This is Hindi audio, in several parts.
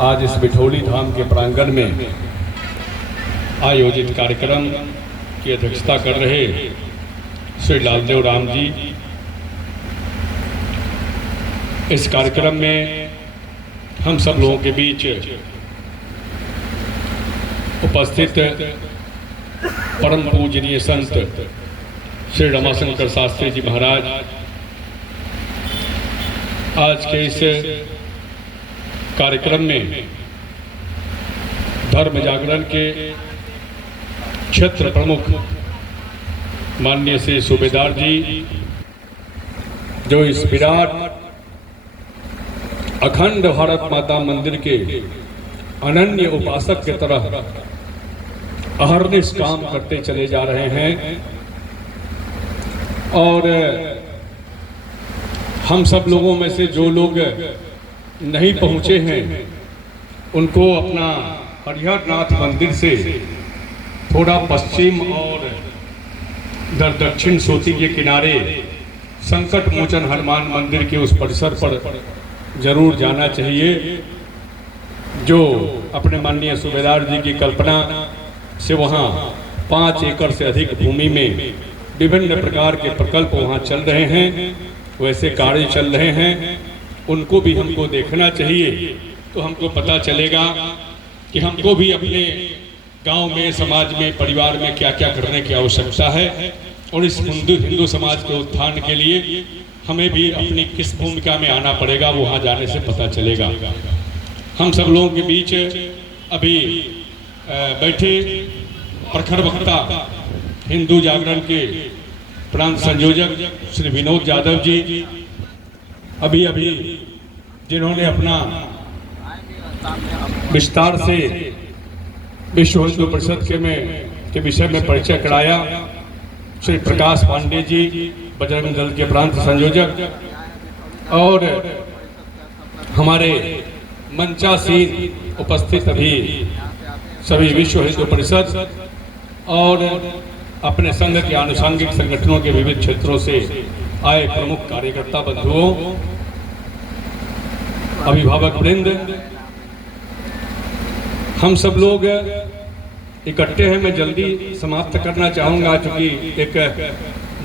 आज इस बिठौली धाम के प्रांगण में आयोजित कार्यक्रम की अध्यक्षता कर रहे श्री लालदेव राम जी। इस कार्यक्रम में हम सब लोगों के बीच उपस्थित परम पूजनीय संत श्री रमाशंकर शास्त्री जी महाराज आज के इस कार्यक्रम में धर्म जागरण के क्षेत्र प्रमुख माननीय श्री सूबेदार जी, जो इस विराट अखंड भारत माता मंदिर के अनन्य उपासक की तरह अहरनिश काम करते चले जा रहे हैं। और हम सब लोगों में से जो लोग नहीं पहुंचे हैं उनको अपना हरिहरनाथ मंदिर से थोड़ा पश्चिम और इधर दक्षिण सोती के किनारे संकट मोचन हनुमान मंदिर के उस परिसर पर जरूर जाना चाहिए, जो अपने माननीय सूबेदार जी की कल्पना से वहाँ 5 एकड़ से अधिक भूमि में विभिन्न प्रकार के प्रकल्प वहाँ चल रहे हैं, वैसे कार्य चल रहे हैं। उनको भी हमको देखना चाहिए, तो हमको पता चलेगा कि हमको भी अपने गांव में, समाज में, परिवार में क्या क्या करने की आवश्यकता है, और इस हिंदू समाज के उत्थान के लिए हमें भी अपनी किस भूमिका में आना पड़ेगा, वहाँ जाने से पता चलेगा। हम सब लोगों के बीच अभी बैठे प्रखर वक्ता हिंदू जागरण के प्रांत संयोजक श्री विनोद यादव जी अभी जिन्होंने अपना विस्तार से विश्व हिंदू परिषद के विषय में परिचय कराया। श्री प्रकाश पांडे जी बजरंग दल के प्रांत संयोजक, और हमारे मंचासीन उपस्थित अभी सभी विश्व हिंदू परिषद और अपने संघ के आनुषंगिक संगठनों के विविध क्षेत्रों से आए प्रमुख कार्यकर्ता बंधुओं, अभिभावक वृंद, हम सब लोग इकट्ठे हैं। मैं जल्दी समाप्त करना चाहूँगा, क्योंकि एक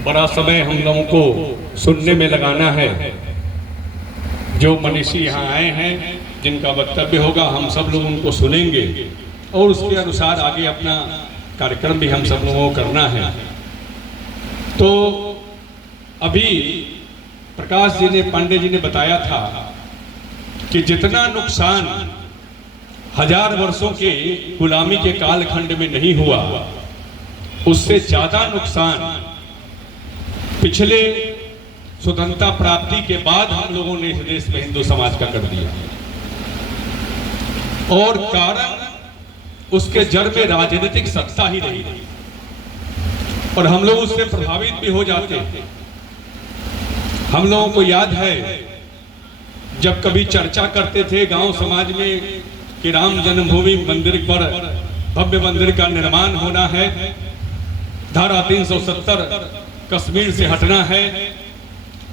बड़ा समय हम लोगों को सुनने में लगाना है। जो मनीषी यहाँ आए हैं, जिनका वक्तव्य होगा, हम सब लोग उनको सुनेंगे और उसके अनुसार आगे अपना कार्यक्रम भी हम सब लोगों को करना है। तो अभी प्रकाश जी ने, पांडे जी ने बताया था कि जितना नुकसान 1000 वर्षों के गुलामी के कालखंड में नहीं हुआ, उससे ज्यादा नुकसान पिछले स्वतंत्रता प्राप्ति के बाद हम लोगों ने इस देश में हिंदू समाज का कर दिया। और कारण उसके जड़ में राजनीतिक सत्ता ही नहीं थी, और हम लोग उससे प्रभावित भी हो जाते। हम लोगों को याद है जब कभी चर्चा करते थे गांव समाज में कि राम जन्मभूमि मंदिर पर भव्य मंदिर का निर्माण होना है, धारा 370 कश्मीर से हटना है,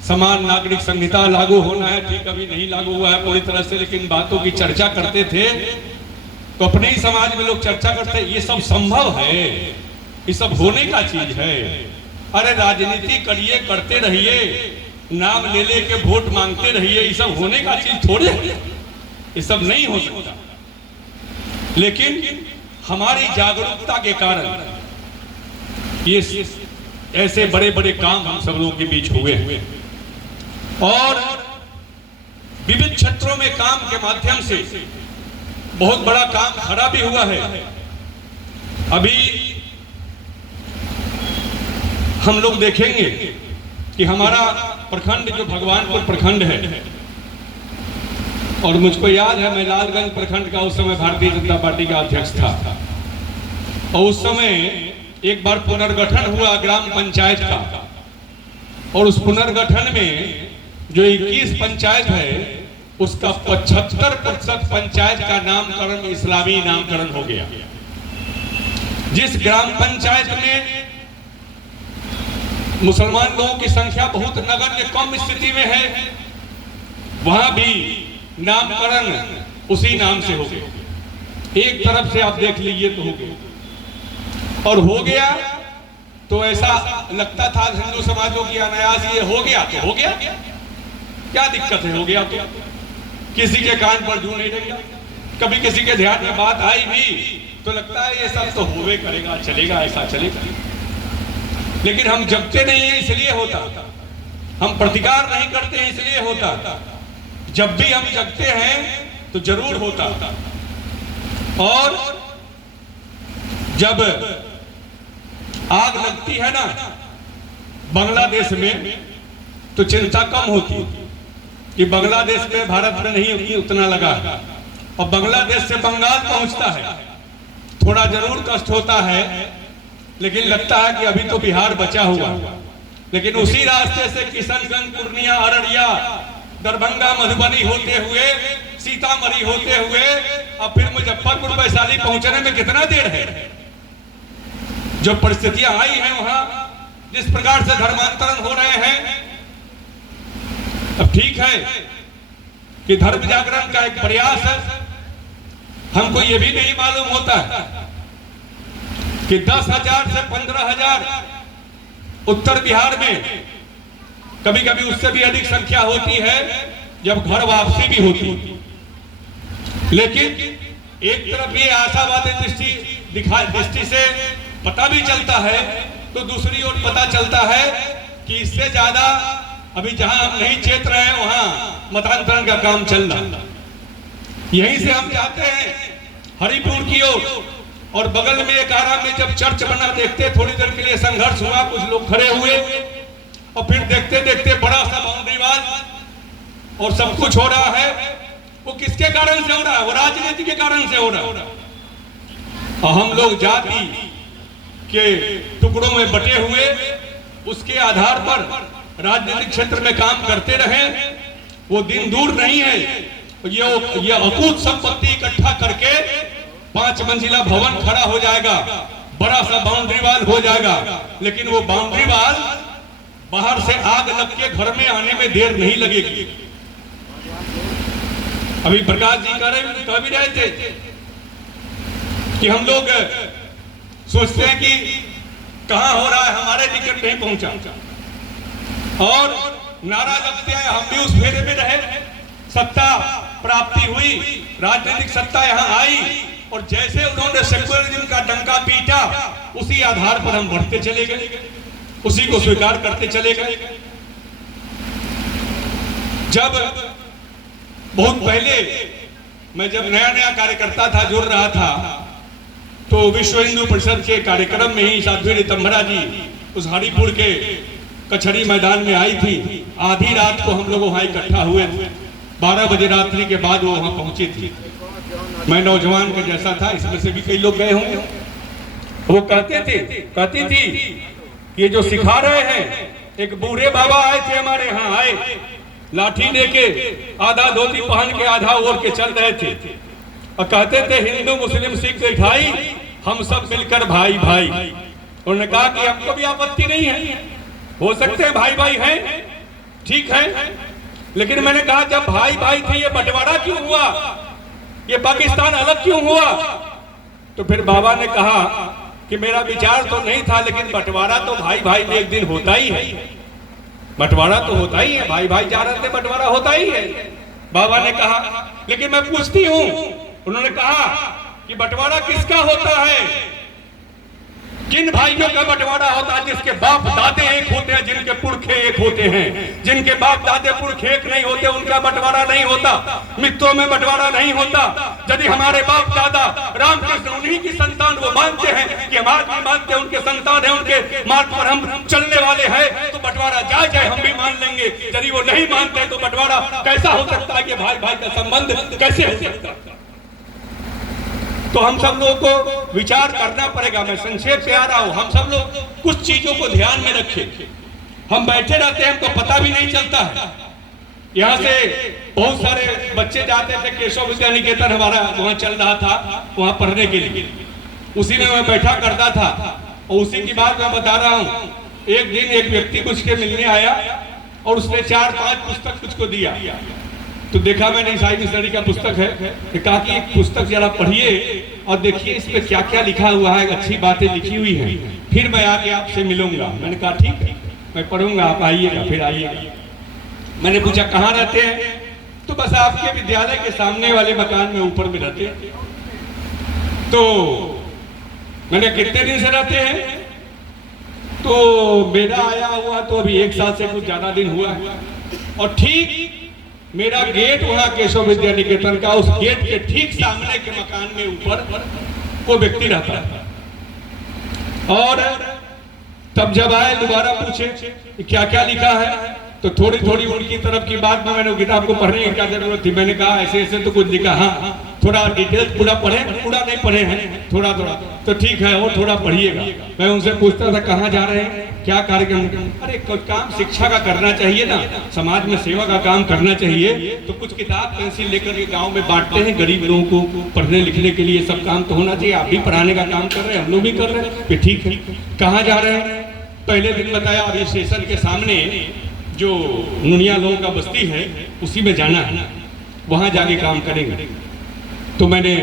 समान नागरिक संहिता लागू होना है। ठीक, अभी नहीं लागू हुआ है पूरी तरह से, लेकिन बातों की चर्चा करते थे। तो अपने ही समाज में लोग चर्चा करते हैं, ये सब संभव है, ये सब होने का चीज है। अरे राजनीति करिए, करते रहिए, नाम ले के वोट मांगते रहिए, ये सब होने का चीज थोड़े है, ये सब नहीं हो सकता। लेकिन हमारी जागरूकता के कारण ये ऐसे बड़े बड़े काम हम सब लोगों के बीच हुए हैं, और विविध क्षेत्रों में काम के माध्यम से बहुत बड़ा काम खड़ा भी हुआ है। अभी हम लोग देखेंगे कि हमारा प्रखंड जो भगवानपुर प्रखंड है, और मुझको याद है मैं लालगंज प्रखंड का उस समय भारतीय जनता पार्टी का अध्यक्ष था, और उस समय एक बार पुनर्गठन हुआ ग्राम पंचायत का, और उस पुनर्गठन में जो 21 पंचायत है उसका 75% पंचायत का नामकरण इस्लामी नामकरण हो गया। जिस ग्राम पंचायत में मुसलमान लोगों की संख्या बहुत नगण्य कम स्थिति में है, वहां भी नामकरण उसी नाम से हो गए। एक तरफ से आप देख लीजिए तो हो गया, और हो गया तो ऐसा लगता था हिंदू समाजों की अनायास, ये हो गया तो हो गया, क्या दिक्कत है, हो गया तो किसी के कान पर जू नहीं रहेगा। कभी किसी के ध्यान में बात आई भी तो लगता है ये सब तो होवे करेगा, चलेगा, ऐसा चलेगा। लेकिन हम जगते नहीं है इसलिए होता, हम प्रतिकार नहीं करते हैं इसलिए होता। जब भी हम जगते हैं तो जरूर होता। और जब आग लगती है ना बांग्लादेश में तो चिंता कम होती कि बांग्लादेश में भारत में नहीं उतना लगा, और बांग्लादेश से बंगाल पहुंचता है। थोड़ा जरूर कष्ट होता है, लेकिन लगता है कि अभी तो बिहार बचा हुआ। लेकिन उसी रास्ते से किशनगंज, पूर्णिया, अररिया, दरभंगा, मधुबनी होते हुए, सीतामढ़ी होते हुए और फिर मुजफ्फरपुर, वैशाली पहुंचने में कितना देर है। जो परिस्थितियां आई हैं वहां, जिस प्रकार से धर्मांतरण हो रहे हैं, अब ठीक है कि धर्म जागरण का एक प्रयास है। हमको ये भी नहीं मालूम होता कि 10,000 से 15,000 उत्तर बिहार में, कभी कभी उससे भी अधिक संख्या होती है जब घर वापसी भी होती। लेकिन एक तरफ ये आशावादी दृष्टि से पता भी चलता है, तो दूसरी ओर पता चलता है कि इससे ज्यादा अभी जहां हम नहीं चेत रहे हैं वहां मतांतरण का काम चल रहा। यहीं से हम जाते हैं हरिपुर की ओर, और बगल में एक आरा में जब चर्च बना देखते, थोड़ी देर के लिए संघर्ष हुआ, कुछ लोग खड़े हुए, और फिर देखते देखते बड़ा सा बाउंड्री वाल और सब कुछ हो रहा है। वो किसके कारण से हो रहा है? वो राजनीति के कारण से हो रहा है। और हम लोग जाति के टुकड़ों में बटे हुए उसके आधार पर राजनीतिक क्षेत्र में काम करते रहे। वो दिन दूर नहीं है, ये अकूत संपत्ति इकट्ठा करके 5 मंजिला भवन खड़ा हो जाएगा, बड़ा सा बाउंड्री वाल हो जाएगा। लेकिन वो बाउंड्री वाल बाहर से आग लग के घर में आने में देर नहीं लगेगी। अभी प्रकाश जी कह भी रहे थे कि हम लोग सोचते हैं कि कहां हो रहा है, हमारे निकट नहीं पहुंचा, और नारा लगते हैं। हम भी उस फेरे में रहे, सत्ता प्राप्ति हुई, राजनीतिक सत्ता यहां आई, और जैसे उन्होंने सेक्युलरिज्म का डंका पीटा, उसी आधार पर हम बढ़ते चले गए, उसी को स्वीकार करते चले गए। जब बहुत पहले मैं जब नया नया कार्यकर्ता था, जुड़ रहा था, तो विश्व हिंदू परिषद के कार्यक्रम में ही साध्वी रितंभरा जी उस हरिपुर के कचहरी मैदान में आई थी। आधी रात को हम लोग वहां इकट्ठा हुए, 12 बजे रात्रि के बाद वो वहां पहुंची थी। मैं नौजवान के जैसा था, इसमें से भी कई लोग गए होंगे। वो कहती थी ये जो सिखा रहे हैं, एक बूढ़े बाबा आए थे हमारे यहाँ, आए लाठी लेके, आधा धोती पहन के आधा ओढ़ के चल रहे थे, और कहते थे हिंदू मुस्लिम सिख ईसाई हम सब मिलकर भाई भाई। उन्होंने कहा कि हमको भी आपत्ति नहीं है, हो सकते हैं भाई भाई हैं, ठीक है, लेकिन मैंने कहा जब भाई भाई थे ये बंटवारा क्यों हुआ, ये पाकिस्तान अलग क्यों हुआ? तो फिर बाबा ने कहा कि मेरा विचार तो नहीं था, लेकिन बंटवारा तो भाई भाई में एक दिन होता ही है, बंटवारा तो होता ही है, भाई भाई जा रहे थे, बंटवारा होता ही है। बाबा ने कहा लेकिन मैं पूछती हूँ, उन्होंने कहा कि बंटवारा किसका होता है? किन भाइयों का बंटवारा होता है? जिसके बाप दादे एक होते हैं, जिनके पुरखे एक होते हैं। जिनके बाप दादे पुरखे एक नहीं होते उनका बंटवारा नहीं होता, मित्रों में बंटवारा नहीं होता। यदि हमारे बाप दादा रामकृष्ण उन्हीं की संतान, वो मानते हैं कि हम आज भी मानते हैं उनके संतान है, उनके मार्ग पर हम चलने वाले हैं, तो बंटवारा जाए हम भी मान लेंगे। यदि वो नहीं मानते तो बंटवारा कैसा हो सकता है कि भाई भाई का संबंध कैसे हो सकता है? तो हम सब लोगों को विचार करना पड़ेगा। मैं संक्षेप से आ रहा हूं, हम सब लोग कुछ चीजों को ध्यान में रखें। हम बैठे रहते हैं, हमको पता भी नहीं चलता है। यहाँ से बहुत सारे बच्चे जाते थे, केशव विद्या निकेतन हमारा वहाँ चल रहा था, वहाँ पढ़ने के लिए, उसी में मैं बैठा करता था। और उसी की बात मैं बता रहा हूँ, एक दिन एक व्यक्ति कुछ के मिलने आया और उसने 4-5 पुस्तक कुछ को दिया। तो देखा मैंने ईसाई मिशनरी का पुस्तक है, तो कहा कि एक पुस्तक जरा पढ़िए और देखिए इस पे क्या क्या लिखा हुआ है, अच्छी बातें लिखी हुई हैं, फिर मैं आके आपसे मिलूंगा। मैंने कहा ठीक है, मैं पढ़ूंगा, आप आइएगा। फिर आइएगा। मैंने पूछा कहाँ रहते हैं? तो बस आपके विद्यालय के सामने वाले मकान में ऊपर में रहते हैं। तो मैंने कितने दिन से रहते हैं? तो मेरा आया हुआ तो अभी 1 साल से कुछ ज्यादा दिन हुआ है। और ठीक मेरा गेट वहां केशव विद्या निकेतन का, उस गेट के ठीक सामने के मकान में ऊपर वो व्यक्ति रहता है। और तब जब आए दोबारा पूछे क्या क्या लिखा है, तो थोड़ी थोड़ी उनकी तरफ की बात में मैंने किताब को पढ़ने की क्या जरूरत थी। मैंने कहा ऐसे ऐसे तो कुछ लिखा, हाँ थोड़ा डिटेल पूरा पढ़े, पूरा नहीं पढ़े हैं, थोड़ा थोड़ा, तो ठीक है और थोड़ा पढ़िएगा। मैं उनसे पूछता था कहाँ जा रहे हैं, क्या कार्यक्रम? अरे कुछ काम शिक्षा का करना चाहिए ना, समाज में सेवा का काम करना चाहिए, तो कुछ किताब पेंसिल लेकर के गाँव में बांटते हैं गरीब लोगों को पढ़ने लिखने के लिए, सब काम तो होना चाहिए। आप भी पढ़ाने का काम कर रहे हैं, हम लोग भी कर रहे हैं, ठीक है। कहाँ जा रहे हैं? पहले दिन बताया अभी स्टेशन के सामने जो नुनिया लोगों का बस्ती है उसी में जाना है, वहां जाके काम करेंगे। तो मैंने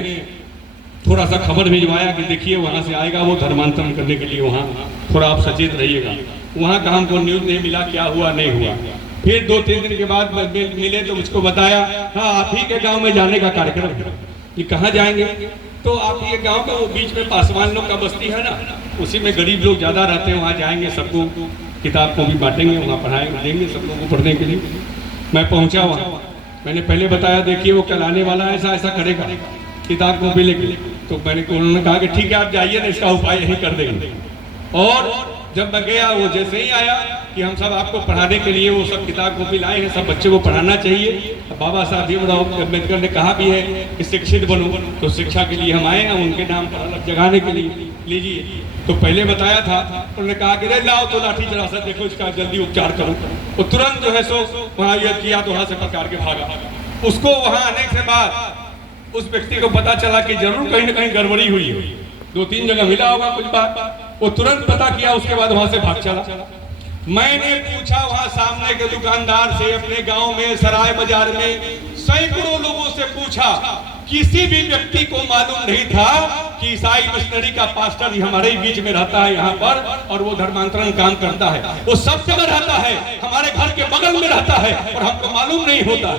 थोड़ा सा खबर भिजवाया कि देखिए वहां से आएगा वो धर्मांतरण करने के लिए, वहां थोड़ा आप सचेत रहिएगा। वहां का हमको न्यूज नहीं मिला, क्या हुआ नहीं हुआ। फिर 2-3 दिन के बाद मिले तो मुझको बताया हाँ आप ही के गाँव में जाने का कार्यक्रम है। कि कहाँ जाएंगे? तो आप ये गांव का वो बीच में पासवान लोग का बस्ती है ना, उसी में गरीब लोग ज्यादा रहते हैं, वहाँ जाएंगे, सबको किताब को भी बांटेंगे, वहाँ पढ़ाएंगे, देंगे सब लोगों को पढ़ने के लिए। मैं पहुँचा वहाँ, मैंने पहले बताया देखिए वो कल आने वाला है, ऐसा ऐसा करेगा, किताब कॉपी लेके। तो मैंने उन्होंने कहा कि ठीक है आप जाइए ना, इसका उपाय यही कर देंगे। और जब मैं गया वो जैसे ही आया कि हम सब आपको पढ़ाने के लिए वो सब किताब कॉपी लाए हैं, सब बच्चे को पढ़ाना चाहिए। बाबा साहब भीमराव अम्बेडकर ने कहा भी है कि शिक्षित बनो, तो शिक्षा के लिए हम आए हैं उनके नाम पर अलग जगाने के लिए। लीजिए, तो पहले बताया था, उन्होंने कहा कि रे लाओ तो लाठी जरा सा देखो इसका जल्दी उपचार करो। वो तुरंत जो है सो वहाँ यह किया तो वहाँ से पकड़ के भागा। उसको वहाँ आने के बाद उस व्यक्ति को पता चला कि जरूर कहीं ना कहीं गड़बड़ी हुई है, 2-3 जगह मिला होगा कुछ बात। वो तुरंत पता किया, उसके बाद वहां से भाग चला। मैंने पूछा वहां सामने के दुकानदार से, अपने गांव में सराय बाजार में सैकड़ों लोगों से पूछा, किसी भी व्यक्ति को मालूम नहीं था कि ईसाई मिशनरी का पास्टर हमारे बीच में रहता है यहाँ पर और वो धर्मांतरण काम करता है। वो सब जगह रहता है, हमारे घर के बगल में रहता है और हमको मालूम नहीं होता।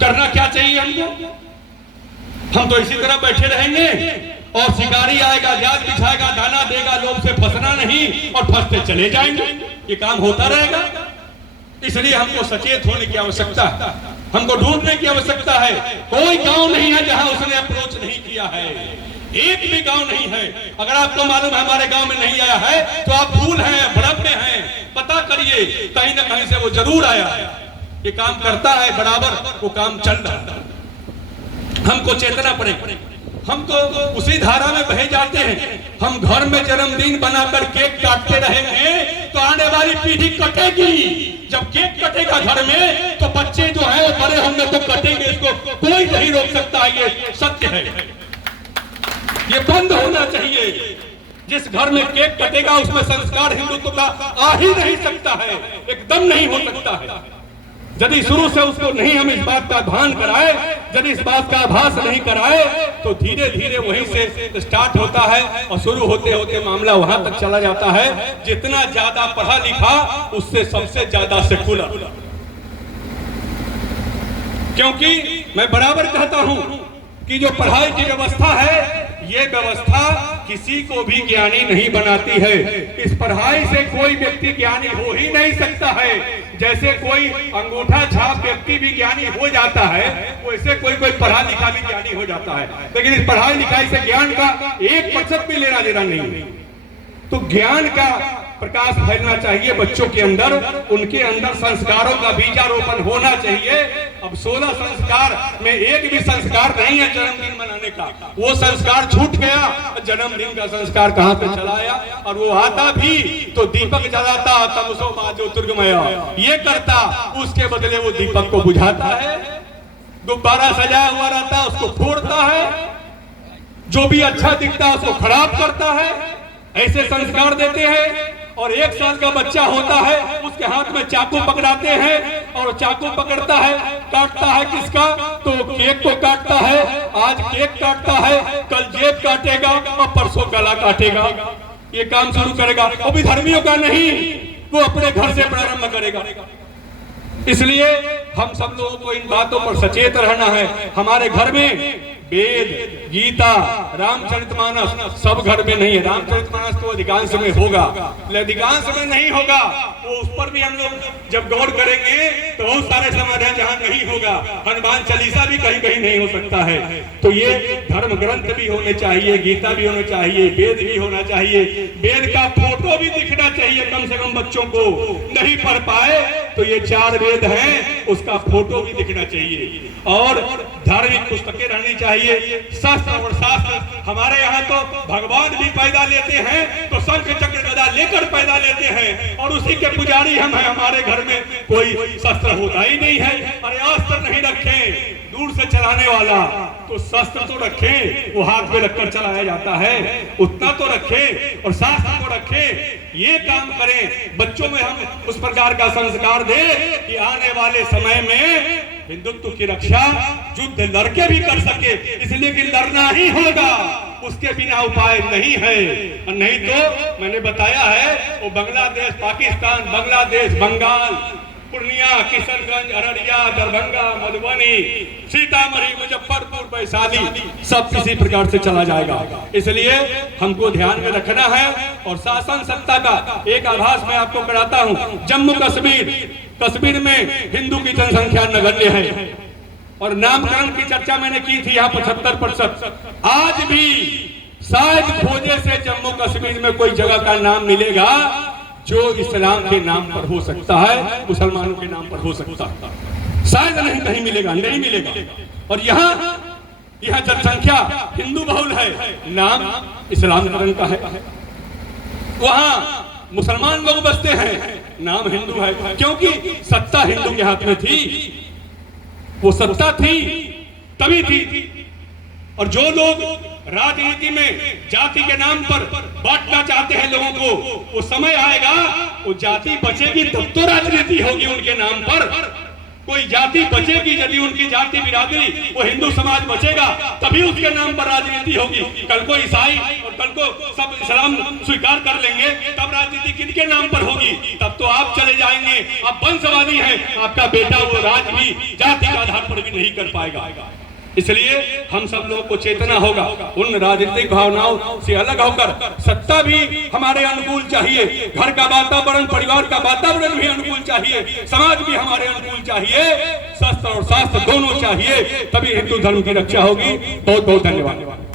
करना क्या चाहिए हमको? हम तो इसी तरह बैठे रहेंगे और शिकारी आएगा, जाल बिछाएगा, दाना देगा, लोग से फंसना नहीं और फंसते चले जाएंगे, ये काम होता रहेगा। इसलिए हमको सचेत होने की आवश्यकता है, हमको ढूंढने की आवश्यकता है। कोई गांव नहीं है जहां उसने अप्रोच नहीं किया है, एक भी गांव नहीं है। अगर आपको मालूम है हमारे गांव में नहीं आया है तो आप भूल हैं, भड़क में हैं, पता करिए, कहीं ना कहीं से वो जरूर आया है। ये काम करता है बराबर, वो काम चल रहा है। हमको चेतना पड़े, हम तो उसी धारा में बहे जाते हैं। हम घर में जन्मदिन बनाकर केक काटते रहेंगे तो आने वाली पीढ़ी कटेगी। जब केक कटेगा घर में तो बच्चे जो है वो बड़े होंगे तो कटेंगे, इसको कोई नहीं रोक सकता, ये सत्य है, ये बंद होना चाहिए। जिस घर में केक कटेगा उसमें संस्कार हिंदुत्व का आ ही नहीं सकता है, एकदम नहीं हो सकता है। यदि शुरू से उसको नहीं हम इस बात का भान कराए, यदि इस बात का आभास नहीं कराए, तो धीरे धीरे वहीं से स्टार्ट होता है और शुरू होते होते मामला वहां तक चला जाता है। जितना ज्यादा पढ़ा लिखा उससे सबसे ज्यादा सेकुलर। क्योंकि मैं बराबर कहता हूं कि जो पढ़ाई की व्यवस्था है, ये व्यवस्था किसी को भी ज्ञानी नहीं बनाती है। इस पढ़ाई से कोई व्यक्ति ज्ञानी हो ही नहीं सकता है। जैसे कोई अंगूठा छाप व्यक्ति भी ज्ञानी हो जाता है, वैसे कोई पढ़ा लिखा भी ज्ञानी हो जाता है। लेकिन इस पढ़ाई लिखाई से ज्ञान का 1% भी लेना देना नहीं। तो ज्ञान का प्रकाश फैलना चाहिए बच्चों के अंदर, उनके अंदर संस्कारों का बीजारोपण होना चाहिए। अब 16 संस्कार में एक भी संस्कार नहीं है जन्मदिन मनाने का। वो संस्कार छूट गया, जन्मदिन का संस्कार कहां से चला आया? और वो आता भी तो दीपक जलाता, तमसो मा ज्योतिर्गमय ये करता, उसके बदले वो दीपक को बुझाता है। गुब्बारा सजाया हुआ रहता है उसको फोड़ता है, जो भी अच्छा दिखता है उसको खराब करता है। ऐसे संस्कार देते हैं। और 1 साल का बच्चा होता है, उसके हाथ में चाकू पकड़ाते हैं और चाकू पकड़ता है काटता है किसका? तो केक को काटता है। आज केक काटता है, कल जेब काटेगा और परसों गला काटेगा। ये काम शुरू करेगा। वो भी धर्मियों का नहीं, वो अपने घर से प्रारंभ करेगा। इसलिए हम सब लोगों को इन बातों पर सचेत रहना है। हमारे घर में वेद, गीता, रामचरितमानस सब घर में नहीं है। रामचरितमानस तो अधिकांश में होगा, अधिकांश में नहीं होगा। वो उस पर भी हम लोग जब गौर करेंगे तो बहुत सारे समाधान जहाँ नहीं होगा। हनुमान चालीसा भी कहीं कहीं नहीं हो सकता है। तो ये धर्म ग्रंथ भी होने चाहिए, गीता भी होना चाहिए, वेद भी होना चाहिए। वेद का फोटो भी दिखना चाहिए कम से कम बच्चों को। नहीं पढ़ पाए तो ये 4 वेद हैं, उसका फोटो भी दिखना चाहिए। और धार्मिक पुस्तकें रहनी चाहिए। शास्त्र और शास्त्र हमारे यहाँ तो भगवान भी पैदा लेते हैं तो शंख चक्र गदा लेकर पैदा लेते हैं, और उसी के पुजारी हम हैं। हमारे घर में कोई शस्त्र होता ही नहीं है। अरे अस्त्र नहीं रखे, दूर से चलाने वाला तो शस्त्र तो रखे, वो हाथ में रखकर चलाया जाता है, उतना तो रखे, और शास्त्र को रखे। ये काम करें, बच्चों में हम उस प्रकार का संस्कार दें कि आने वाले समय में हिंदुत्व की रक्षा युद्ध लड़के भी कर सके। इसलिए कि लड़ना ही होगा, उसके बिना उपाय नहीं है। नहीं तो मैंने बताया है वो बांग्लादेश, पाकिस्तान, बांग्लादेश, बंगाल, पूर्णिया, किशनगंज, अररिया, दरभंगा, मधुबनी, सीतामढ़ी, मुजफ्फरपुर, वैशाली सब किसी प्रकार से चला जाएगा। इसलिए हमको ध्यान में रखना है। और शासन सत्ता का एक आभास मैं आपको कराता हूँ। जम्मू कश्मीर में हिंदू की जनसंख्या नगण्य है, और नामकरण की चर्चा मैंने की थी यहाँ 75%। आज भी शायद खोजे से जम्मू कश्मीर में कोई जगह का नाम मिलेगा जो इस्लाम के नाम पर हो सकता है, मुसलमानों के नाम पर हो सकता है। शायद नहीं, कहीं मिलेगा, नहीं मिलेगा। और यहाँ जनसंख्या हिंदू बहुल है, नाम इस्लामीकरण का है। वहाँ मुसलमान लोग बसते हैं, नाम हिंदू है, क्योंकि सत्ता हिंदू के हाथ में थी। वो सत्ता थी तभी थी। और जो लोग राजनीति में जाति के नाम पर बांटना चाहते हैं लोगों को, वो समय आएगा वो जाति बचेगी तब तो राजनीति होगी उनके नाम पर। कोई जाति बचेगी यदि उनकी जाति बिरादरी, वो हिंदू समाज बचेगा तभी उसके नाम पर राजनीति होगी। कल को ईसाई और कल को सब इस्लाम स्वीकार कर लेंगे, तब राजनीति किनके नाम पर होगी? तब तो आप चले जाएंगे, आप वंशवादी हैं, आपका बेटा वो राज भी जाति के आधार पर भी नहीं कर पाएगा। इसलिए हम सब लोगों को चेतना होगा, उन राजनीतिक भावनाओं से अलग होकर सत्ता भी हमारे अनुकूल चाहिए, घर का वातावरण, परिवार का वातावरण भी अनुकूल चाहिए, समाज भी हमारे अनुकूल चाहिए, शस्त्र और शास्त्र दोनों चाहिए, तभी हिंदू धर्म की रक्षा होगी। बहुत बहुत धन्यवाद।